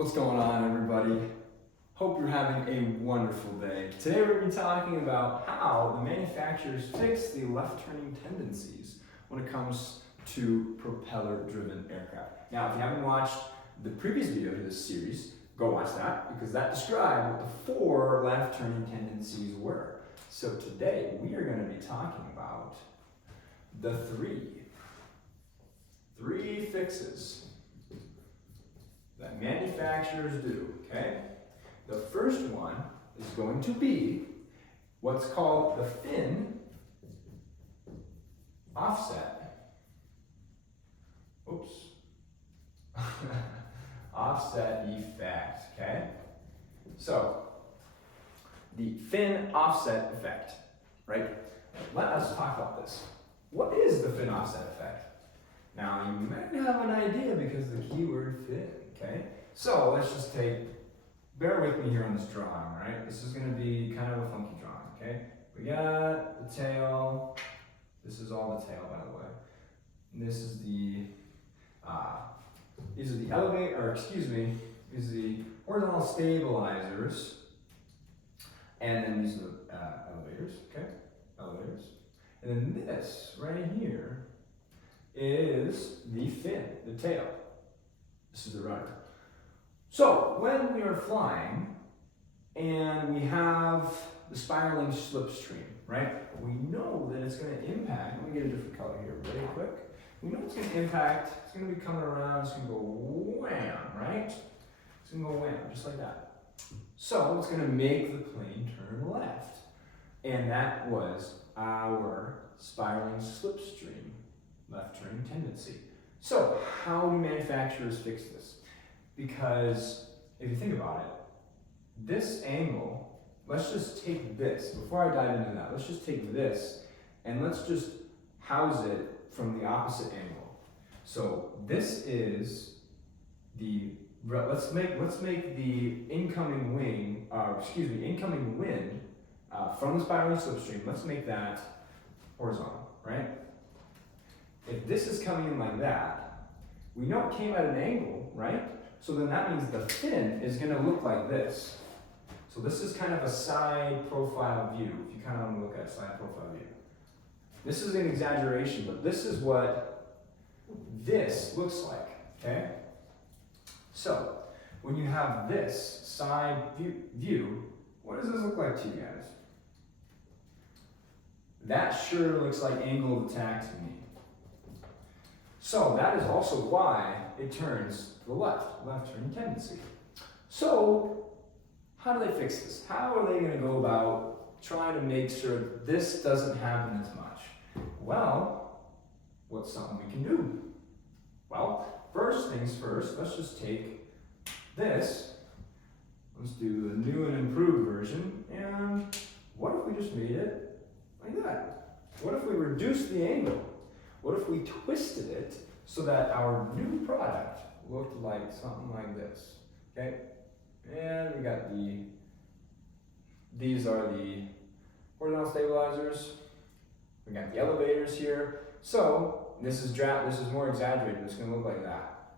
What's going on, everybody? Hope you're having a wonderful day. Today we're going to be talking about how the manufacturers fix the left-turning tendencies when it comes to propeller-driven aircraft. Now, if you haven't watched the previous video to this series, go watch that because that described what the 4 left-turning tendencies were. So today we are going to be talking about the three fixes that manufacturers do, okay? The first one is going to be what's called the fin offset. Oops. Offset effect, okay? So, the fin offset effect, right? Let us talk about this. What is the fin offset effect? Now, you might have an idea because of the keyword fin, okay? So, let's just bear with me here on this drawing, right? This is going to be kind of a funky drawing, okay? We got the tail. This is all the tail, by the way. And this is these are the these are the horizontal stabilizers. And then these are the elevators, okay? Elevators. And then this right here is the fin, the tail. This is the rudder. So when we are flying and we have the spiraling slipstream, right? We know that it's going to impact. Let me get a different color here really quick. We know it's going to impact. It's going to be coming around. It's going to go wham, right? It's going to go wham, just like that. So it's going to make the plane turn left. And that was our spiraling slipstream, left turning tendency. So how do manufacturers fix this? Because if you think about it, this angle, let's just take this, before I dive into that, let's just take this and let's just house it from the opposite angle. So this is the, let's make the incoming wing, incoming wind from the spiraling slipstream, let's make that horizontal, right? If this is coming in like that, we know it came at an angle, right? So then that means the fin is going to look like this. So this is kind of a side profile view, if you kind of want to look at a side profile view. This is an exaggeration, but this is what this looks like, okay? So when you have this side view, what does this look like to you guys? That sure looks like angle of attack to me. So that is also why it turns to the left turning tendency. So how do they fix this? How are they going to go about trying to make sure this doesn't happen as much? Well, what's something we can do? Well, first things first, let's just take this. Let's do the new and improved version. And what if we just made it like that? What if we reduced the angle? What if we twisted it so that our new product looked like something like this, okay? And we got these are the horizontal stabilizers. We got the elevators here. So this is more exaggerated. It's gonna look like that.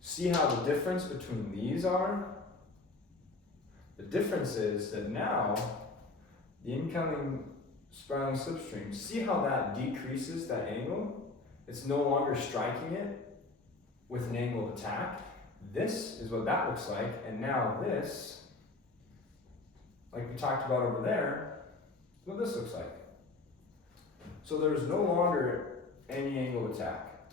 See how the difference between these are? The difference is that now the incoming spiraling slipstream, see how that decreases that angle? It's no longer striking it with an angle of attack. This is what that looks like, and now this, like we talked about over there, is what this looks like. So there's no longer any angle of attack.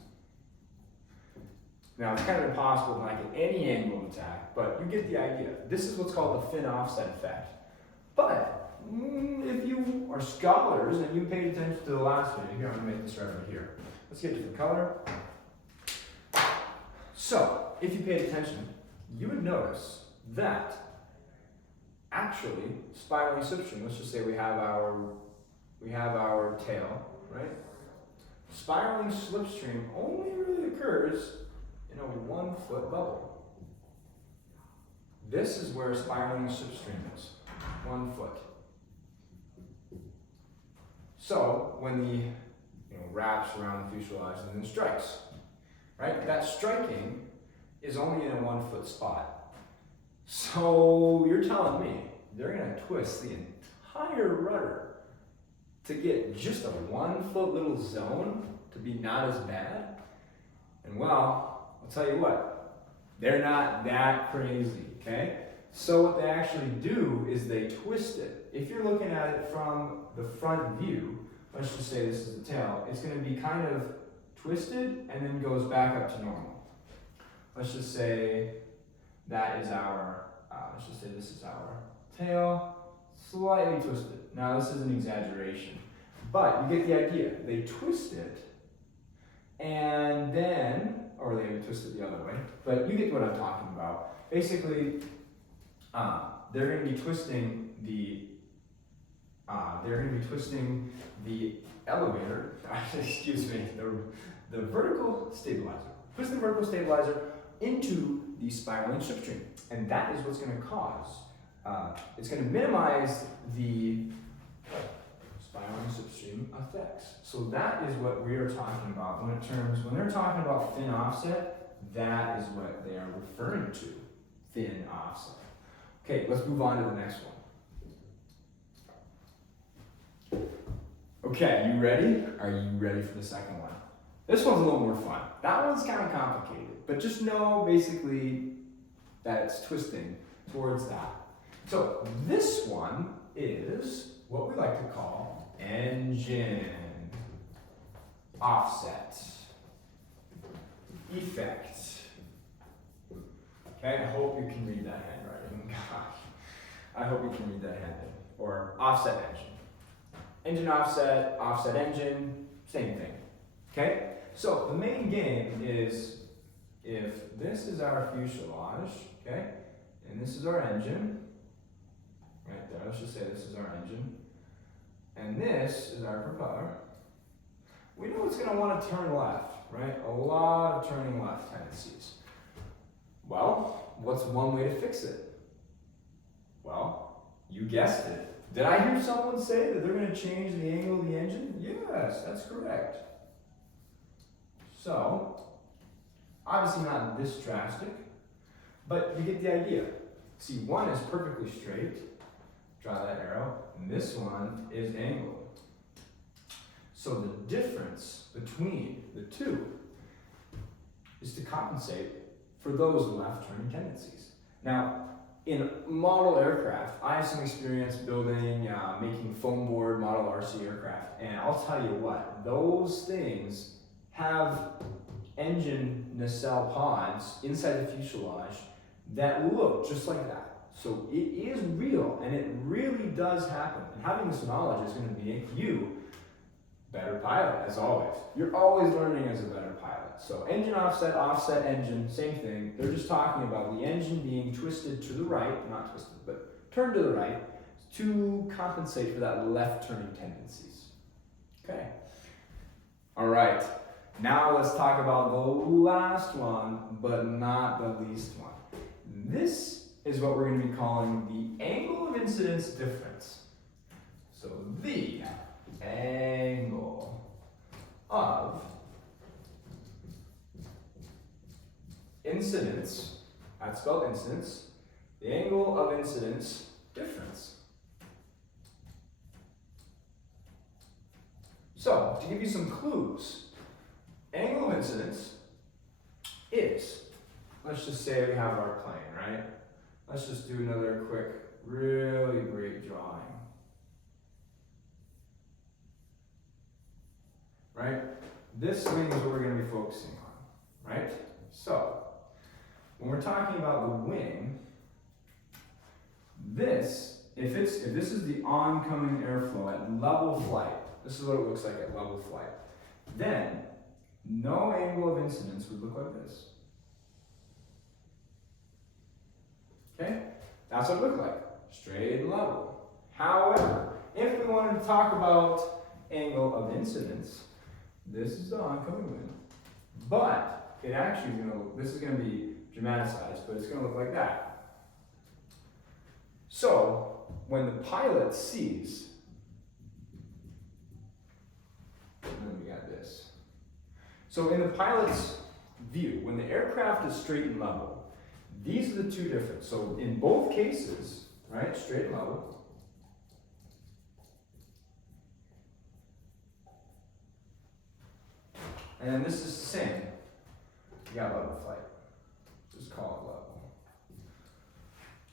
Now it's kind of impossible to not get any angle of attack, but you get the idea. This is what's called the fin offset effect. But if you are scholars and you paid attention to the last video, here I'm going to make this right over here. Let's get a different color. So, if you paid attention, you would notice that actually spiraling slipstream, let's just say we have our tail, right? Spiraling slipstream only really occurs in a 1-foot bubble. This is where spiraling slipstream is, 1 foot. So when the wraps around the fuselage and then strikes, right? That striking is only in a 1 foot spot. So you're telling me they're gonna twist the entire rudder to get just a 1 foot little zone to be not as bad? And well, I'll tell you what, they're not that crazy, okay? So what they actually do is they twist it. If you're looking at it from the front view, let's just say this is the tail, it's gonna be kind of twisted and then goes back up to normal. Let's just say that is our, let's just say this is our tail, slightly twisted. Now this is an exaggeration, but you get the idea. They twist it and then, or they twist it the other way, but you get what I'm talking about. Basically, they're going to be twisting the elevator, excuse me, the vertical stabilizer. Twist the vertical stabilizer into the spiraling slipstream, and that is what's going to cause. It's going to minimize the spiraling slipstream effects. So that is what we are talking about when they're talking about thin offset. That is what they are referring to, thin offset. Okay, let's move on to the next one. Okay, you ready? Are you ready for the second one? This one's a little more fun. That one's kind of complicated, but just know basically that it's twisting towards that. So this one is what we like to call engine offset effect. Okay, I hope you can read that handwriting. Gosh, I hope you can read that handwriting. Or offset engine. Engine offset, offset engine, same thing. Okay? So the main game is if this is our fuselage, okay, and this is our engine, right there, let's just say this is our engine, and this is our propeller, we know it's going to want to turn left, right? A lot of turning left tendencies. Well, what's one way to fix it? Well, you guessed it. Did I hear someone say that they're going to change the angle of the engine? Yes, that's correct. So, obviously not this drastic, but you get the idea. See, one is perfectly straight, draw that arrow, and this one is angled. So the difference between the two is to compensate for those left turning tendencies. Now, in model aircraft, I have some experience building, making foam board model RC aircraft, and I'll tell you what, those things have engine nacelle pods inside the fuselage that look just like that. So it is real, and it really does happen. And having this knowledge is going to make you a better pilot, as always. You're always learning as a better pilot. So engine offset, offset engine, same thing. They're just talking about the engine being twisted to the right, not twisted, but turned to the right to compensate for that left turning tendencies. Okay. All right. Now let's talk about the last one, but not the least one. This is what we're going to be calling the angle of incidence difference. So the angle of incidence, that's spelled incidence, the angle of incidence difference. So, to give you some clues, angle of incidence is, let's just say we have our plane, right? Let's just do another quick, really great drawing. Right? This wing is what we're going to be focusing on, right? So, when we're talking about the wing, this, if this is the oncoming airflow at level flight, this is what it looks like at level flight, then no angle of incidence would look like this. Okay? That's what it looked like. Straight and level. However, if we wanted to talk about angle of incidence, this is the oncoming wind. But it actually is going to look, this is going to be dramatized, but it's going to look like that. So, when the pilot sees, and then we got this. So in the pilot's view, when the aircraft is straight and level, these are the two difference. So in both cases, right, straight and level, and then this is the same. You got level flight. Just call it level.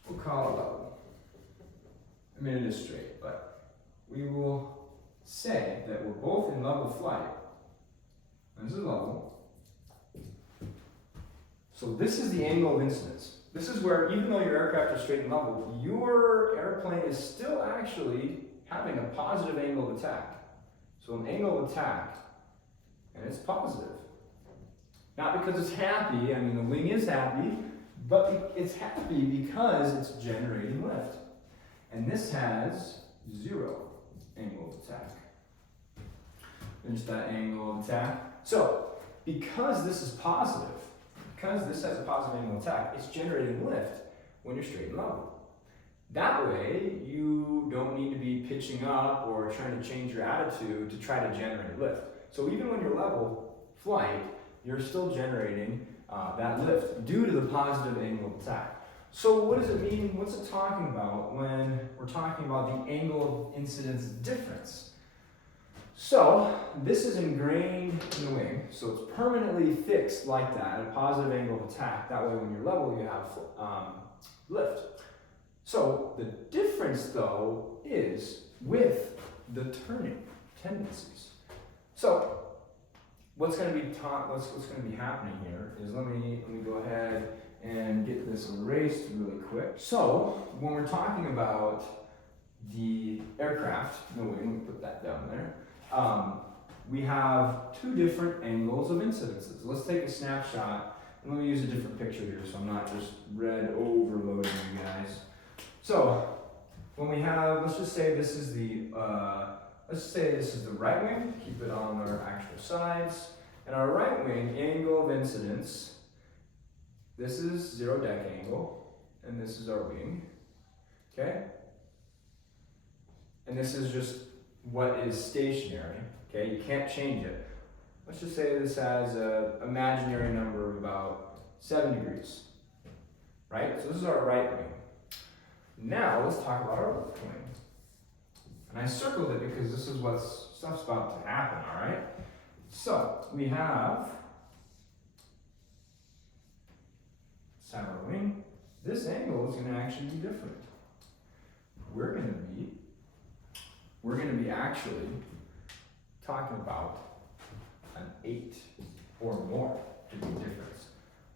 We'll call it level. I mean, it is straight, but we will say that we're both in level flight. And this is level. So this is the angle of incidence. This is where, even though your aircraft is straight and level, your airplane is still actually having a positive angle of attack. So an angle of attack, and it's positive. Not because it's happy, I mean the wing is happy, but it's happy because it's generating lift. And this has 0 angle of attack. There's that angle of attack. So, because this is positive, because this has a positive angle of attack, it's generating lift when you're straight and level. That way, you don't need to be pitching up or trying to change your attitude to try to generate lift. So even when you're level flight, you're still generating that lift due to the positive angle of attack. So what does it mean? What's it talking about when we're talking about the angle of incidence difference? So this is ingrained in the wing, so it's permanently fixed like that, at a positive angle of attack. That way when you're level, you have lift. So the difference though is with the turning tendencies. So what's going to be what's going to be happening here is let me go ahead and get this erased really quick. So when we're talking about the aircraft, no wait, let me put that down there. We have two different angles of incidences. Let's take a snapshot, and let me use a different picture here so I'm not just red overloading you guys. So when we have, let's just say this is the right wing, keep it on our actual sides, and our right wing angle of incidence, this is 0 deck angle, and this is our wing, okay? And this is just what is stationary, okay? You can't change it. Let's just say this has an imaginary number of about 7 degrees, right? So this is our right wing. Now let's talk about our left wing. And I circled it because this is what stuff's about to happen, all right? So we have side of our wing. This angle is going to actually be different. We're going to be actually talking about an 8 or more degree difference.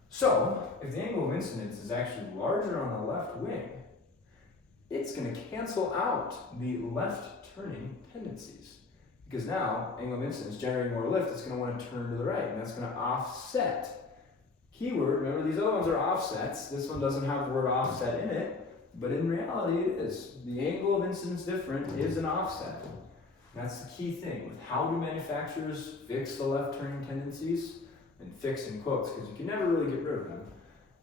So if the angle of incidence is actually larger on the left wing, it's going to cancel out the left turning tendencies. Because now, angle of incidence generating more lift, it's going to want to turn to the right, and that's going to offset. Keyword, remember these other ones are offsets. This one doesn't have the word offset in it, but in reality it is. The angle of incidence different is an offset. And that's the key thing with how do manufacturers fix the left turning tendencies, and fix in quotes, because you can never really get rid of them.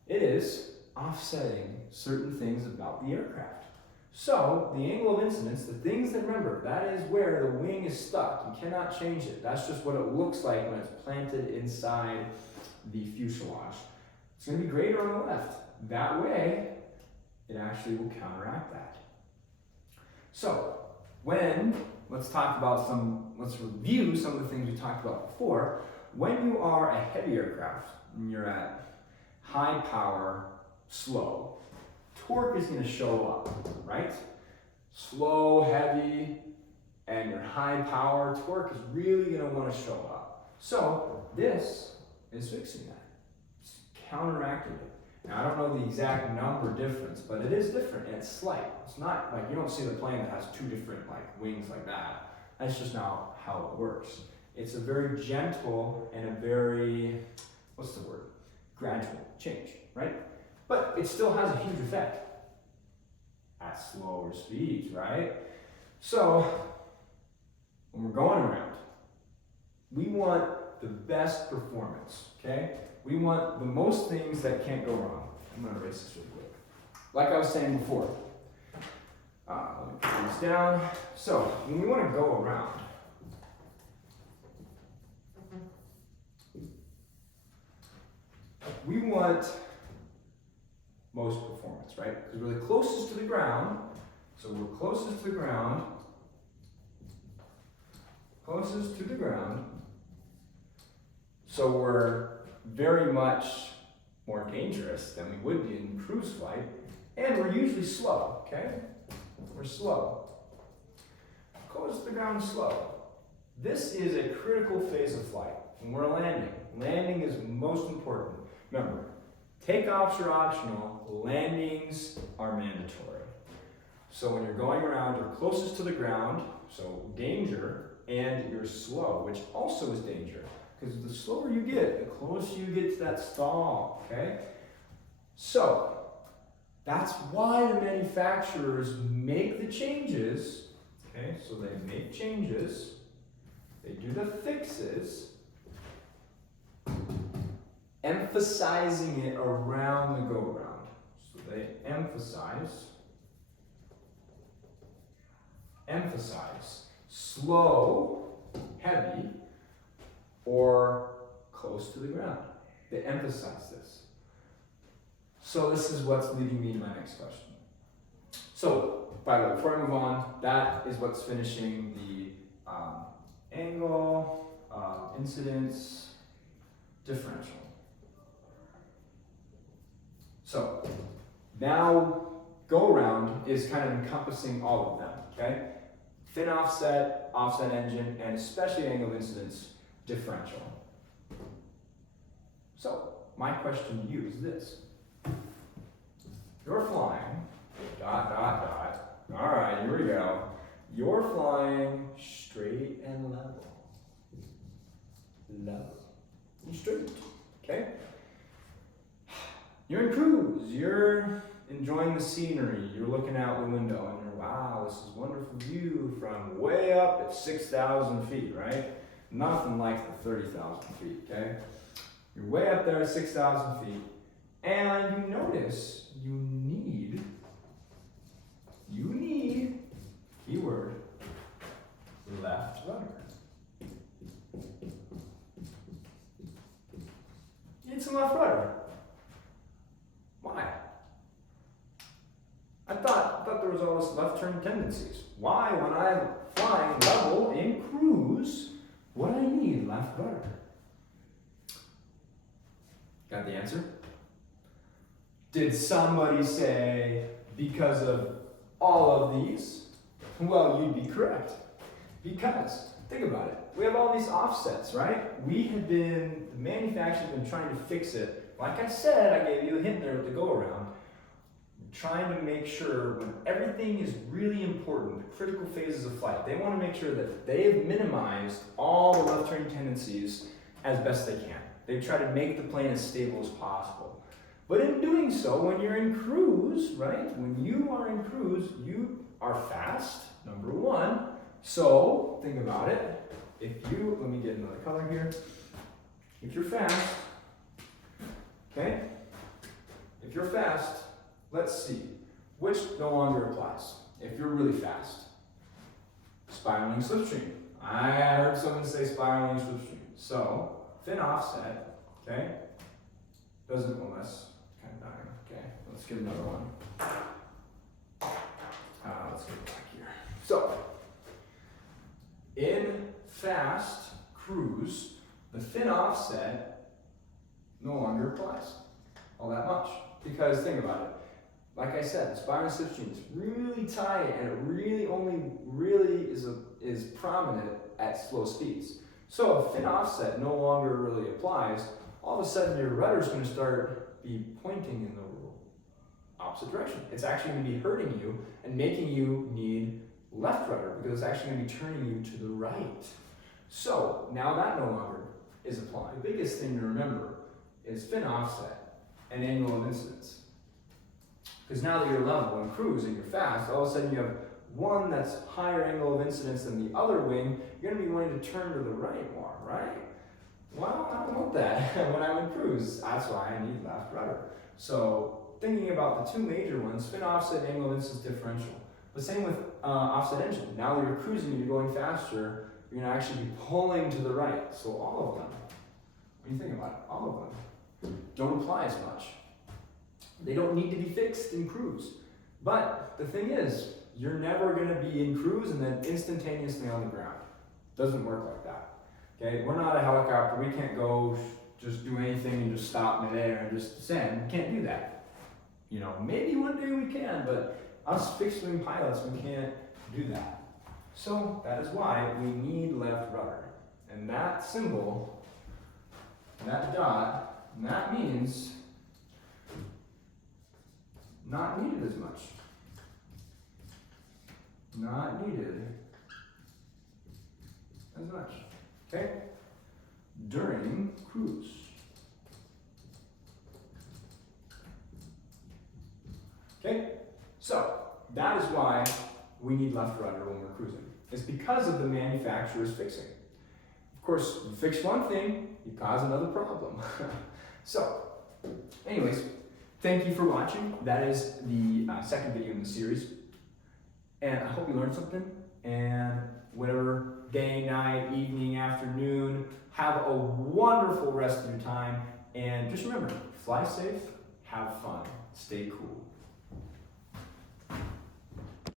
It is offsetting certain things about the aircraft. So, the angle of incidence, the things that remember, that is where the wing is stuck. You cannot change it. That's just what it looks like when it's planted inside the fuselage. It's going to be greater on the left. That way, it actually will counteract that. So, let's review some of the things we talked about before. When you are a heavy aircraft, and you're at high power, slow, torque is going to show up, right? Slow, heavy, and your high power, torque is really going to want to show up. So this is fixing that. It's counteracting it. Now I don't know the exact number difference, but it is different and it's slight. It's not like you don't see the plane that has two different like wings like that. That's just not how it works. It's a very gentle and a very, gradual change, right? But it still has a huge effect at slower speeds, right? So, when we're going around, we want the best performance, okay? We want the most things that can't go wrong. I'm gonna erase this real quick. Like I was saying before, let me put this down. So, when we wanna go around, we want most performance, right? Because we're the closest to the ground, so we're closest to the ground, so we're very much more dangerous than we would be in cruise flight, and we're usually slow, okay? We're slow. Close to the ground, slow. This is a critical phase of flight when we're landing. Landing is most important. Remember, takeoffs are optional, landings are mandatory. So when you're going around, you're closest to the ground, so danger, and you're slow, which also is danger. Because the slower you get, the closer you get to that stall, okay? So, that's why the manufacturers make the changes, okay? So they make changes, they do the fixes, emphasizing it around the go-around. So they emphasize, slow, heavy, or close to the ground. They emphasize this. So this is what's leading me to my next question. So, by the way, before I move on, that is what's finishing the angle, incidence, differential. So, now go around is kind of encompassing all of them, okay? Fin offset, offset engine, and especially angle of incidence, differential. So, my question to you is this. You're flying, ... All right, here we go. You're flying straight and level. Level and straight, okay? You're in cruise, you're enjoying the scenery, you're looking out the window and you're, wow, this is a wonderful view from way up at 6,000 feet, right? Nothing like the 30,000 feet, okay? You're way up there at 6,000 feet, and you notice you need, keyword, left rudder. You need some left rudder. Why? I thought there was all this left turn tendencies. Why, when I'm flying level in cruise, would I need left rudder? Got the answer? Did somebody say because of all of these? Well, you'd be correct. Because, think about it. We have all these offsets, right? The manufacturer's been trying to fix it. Like I said, I gave you a hint there with the go around. Trying to make sure when everything is really important, the critical phases of flight, they want to make sure that they've minimized all the left turn tendencies as best they can. They try to make the plane as stable as possible. But in doing so, when you're in cruise, right? When you are in cruise, you are fast, number one. So, think about it. Let me get another color here. If you're fast, okay? If you're fast, let's see. Which no longer applies if you're really fast? Spiraling slipstream. I heard someone say spiraling slipstream. So, fin offset, okay? Doesn't, unless, kind of dying. Okay, let's get another one. Let's get back here. So, in fast cruise, the fin offset no longer applies all that much. Because think about it. Like I said, the spiraling slipstream is really tight and it really is prominent at slow speeds. So if fin offset no longer really applies, all of a sudden your rudder is going to start be pointing in the opposite direction. It's actually going to be hurting you and making you need left rudder because it's actually going to be turning you to the right. So now that no longer is applying. The biggest thing to remember is fin offset and angle of incidence. Because now that you're level and cruise and you're fast, all of a sudden you have one that's higher angle of incidence than the other wing, you're going to be wanting to turn to the right more, right? Well, I don't want that when I'm in cruise. That's why I need left rudder. So thinking about the two major ones, fin offset and angle of incidence differential. But same with offset engine. Now that you're cruising and you're going faster, you're going to actually be pulling to the right. So all of them, when you think about it, all of them don't apply as much. They don't need to be fixed in cruise. But the thing is, you're never going to be in cruise and then instantaneously on the ground. Doesn't work like that. Okay, we're not a helicopter. We can't go just do anything and just stop midair and just descend. We can't do that. You know, maybe one day we can, but us fixed wing pilots, we can't do that. So that is why we need left rudder. And that symbol, that dot, that means not needed as much. Not needed as much. Okay? During cruise. Okay? So, that is why we need left rudder when we're cruising. It's because of the manufacturer's fixing. Of course, you fix one thing, you cause another problem. So, anyways, thank you for watching. That is the second video in the series. And I hope you learned something. And whatever day, night, evening, afternoon, have a wonderful rest of your time. And just remember, fly safe, have fun, stay cool.